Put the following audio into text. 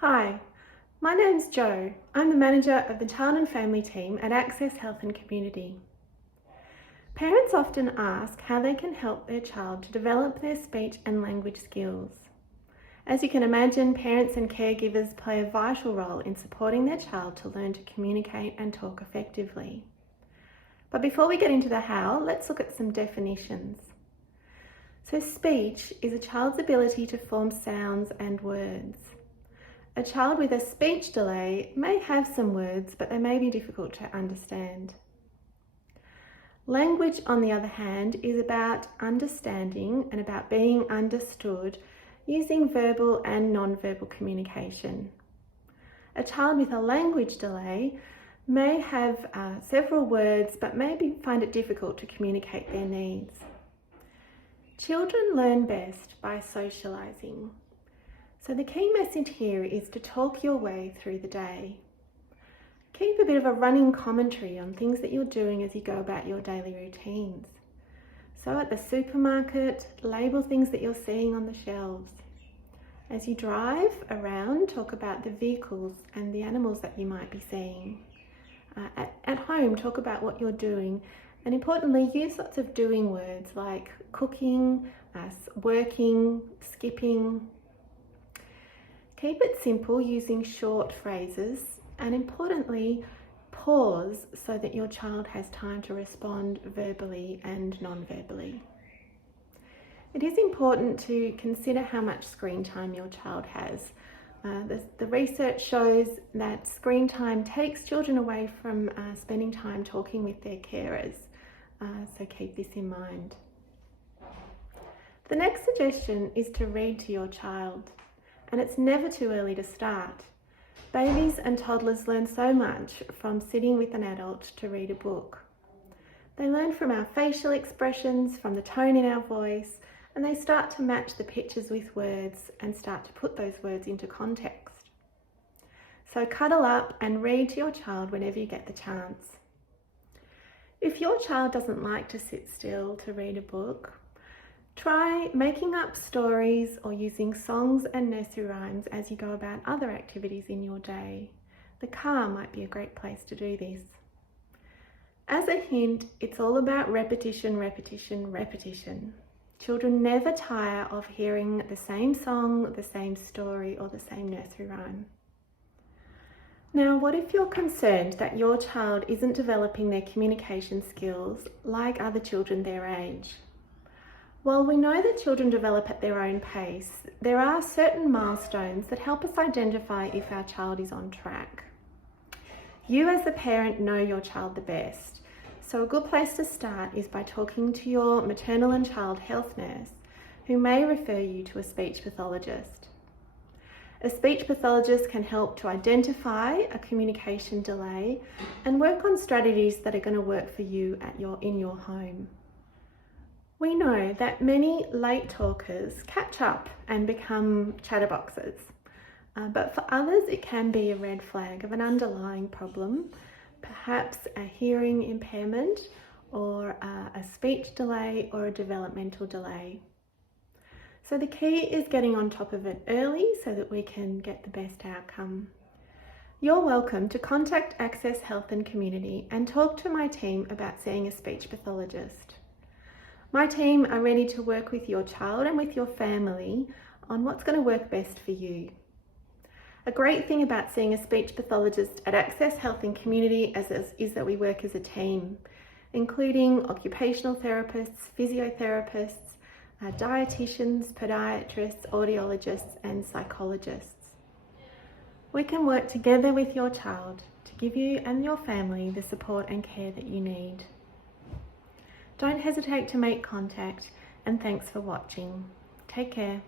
Hi, my name's Jo. I'm the manager of the Child and Family team at Access Health and Community. Parents often ask how they can help their child to develop their speech and language skills. As you can imagine, parents and caregivers play a vital role in supporting their child to learn to communicate and talk effectively. But before we get into the how, let's look at some definitions. So speech is a child's ability to form sounds and words. A child with a speech delay may have some words, but they may be difficult to understand. Language, on the other hand, is about understanding and about being understood using verbal and non-verbal communication. A child with a language delay may have several words, but maybe find it difficult to communicate their needs. Children learn best by socialising. So the key message here is to talk your way through the day. Keep a bit of a running commentary on things that you're doing as you go about your daily routines. So at the supermarket, label things that you're seeing on the shelves. As you drive around, talk about the vehicles and the animals that you might be seeing. At home, talk about what you're doing. And importantly, use lots of doing words like cooking, working, skipping. Keep it simple using short phrases, and importantly, pause so that your child has time to respond verbally and non-verbally. It is important to consider how much screen time your child has. The research shows that screen time takes children away from spending time talking with their carers, so keep this in mind. The next suggestion is to read to your child. And it's never too early to start. Babies and toddlers learn so much from sitting with an adult to read a book. They learn from our facial expressions, from the tone in our voice, and they start to match the pictures with words and start to put those words into context. So cuddle up and read to your child whenever you get the chance. If your child doesn't like to sit still to read a book, try making up stories or using songs and nursery rhymes as you go about other activities in your day. The car might be a great place to do this. As a hint, it's all about repetition, repetition, repetition. Children never tire of hearing the same song, the same story, or the same nursery rhyme. Now, what if you're concerned that your child isn't developing their communication skills like other children their age? While we know that children develop at their own pace, there are certain milestones that help us identify if our child is on track. You as the parent know your child the best, so a good place to start is by talking to your maternal and child health nurse, who may refer you to a speech pathologist. A speech pathologist can help to identify a communication delay and work on strategies that are going to work for you in your home. We know that many late talkers catch up and become chatterboxes, but for others it can be a red flag of an underlying problem, perhaps a hearing impairment or a speech delay or a developmental delay. So the key is getting on top of it early so that we can get the best outcome. You're welcome to contact Access Health and Community and talk to my team about seeing a speech pathologist. My team are ready to work with your child and with your family on what's going to work best for you. A great thing about seeing a speech pathologist at Access Health and Community is that we work as a team, including occupational therapists, physiotherapists, dietitians, podiatrists, audiologists and psychologists. We can work together with your child to give you and your family the support and care that you need. Don't hesitate to make contact, and thanks for watching. Take care.